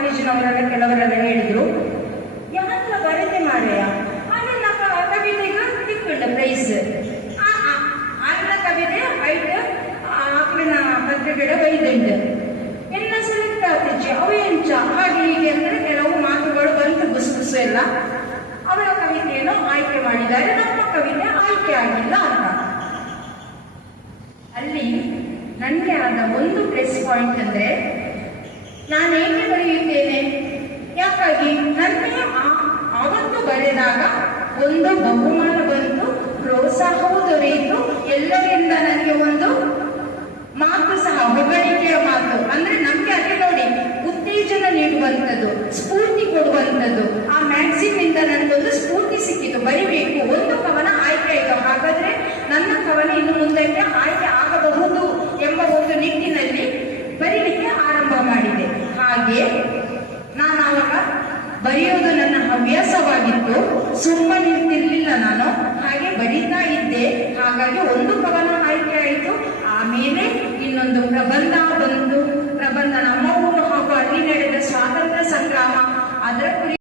ಕಾಲೇಜಿನವರೆಲ್ಲ ಕೆಲವರೆಲ್ಲ ಹೇಳಿದ್ರು, ಯಾರ ಬರೆದೆ ಮಾರೆಯ ಆಮೇಲೆ ಕವಿತೆಗೆ ತಿಕ್ಕುಂಡ ಪ್ರೈಸ್ ಆಯ್ನ ಕವಿತೆ ಐಟ್ ಆಕಳಿನ ಪತ್ರಿಕೆಗಳ ಬೈದುಂಡು ಎಲ್ಲ ಸೆಲೆಕ್ಟ್ ಆಗ್ತಿಚ್ಚೆ ಅವು ಎಂಚ ಹಾಗೆ ಹೀಗೆ ಅಂದ್ರೆ ಕೆಲವು ಮಾತುಗಳು ಬಂತು ಗುಸುಗುಸು ಎಲ್ಲ. ಅವರ ಕವಿತೆಯನ್ನು ಆಯ್ಕೆ ಮಾಡಿದ್ದಾರೆ, ನಮ್ಮ ಕವಿತೆ ಆಯ್ಕೆ ಆಗಿಲ್ಲ ಅಂತ. ಅಲ್ಲಿ ನನಗೆ ಆದ ಒಂದು ಪ್ಲಸ್ ಪಾಯಿಂಟ್ ಅಂದ್ರೆ, ನಾನು ಏಕೆ ಬರೆಯುತ್ತೇನೆ, ಯಾಕಾಗಿ ನನಗೆ ಆವತ್ತು ಬರೆದಾಗ ಒಂದು ಬಹುಮಾನ ಬಂತು, ಪ್ರೋತ್ಸಾಹವೂ ದೊರೆಯಿತು, ಎಲ್ಲರಿಂದ ನನಗೆ ಒಂದು ಮಾತು ಸಹ, ಹೊಗಳಿಕೆಯ ಮಾತು. ಅಂದ್ರೆ ನಮ್ಗೆ ಅದೇ ನೋಡಿ ಉತ್ತೇಜನ ನೀಡುವಂಥದ್ದು, ಸ್ಫೂರ್ತಿ ಕೊಡುವಂಥದ್ದು. ಆ ಮ್ಯಾಗ್ಝಿನ್ ನಿಂದ ನನಗೊಂದು ಸ್ಫೂರ್ತಿ ಸಿಕ್ಕಿತು, ಬರಿಬೇಕು, ಒಂದು ಕವನ ಆಯ್ಕೆ ಆಯಿತು. ಹಾಗಾದ್ರೆ ನನ್ನ ಕವನ ಇನ್ನು ಮುಂದಕ್ಕೆ ಆಯ್ಕೆ ಆಗಬಹುದು ಎಂಬ ಒಂದು ನಿಟ್ಟಿನಲ್ಲಿ ಬರೀಲಿಕ್ಕೆ ಆರಂಭ ಮಾಡಿದೆ. ಹಾಗೆ ನಾನು ಆವಾಗ ಬರೆಯೋದು ನನ್ನ ಹವ್ಯಾಸವಾಗಿತ್ತು, ಸುಮ್ಮನಿರ್ತಿರ್ಲಿಲ್ಲ ನಾನು, ಹಾಗೆ ಬರೀತಾ ಇದ್ದೆ. ಹಾಗಾಗಿ ಒಂದು ಕವನ ಆಯ್ಕೆ ಆಯಿತು, ಆಮೇಲೆ ಇನ್ನೊಂದು ಪ್ರಬಂಧ ಬಂತು,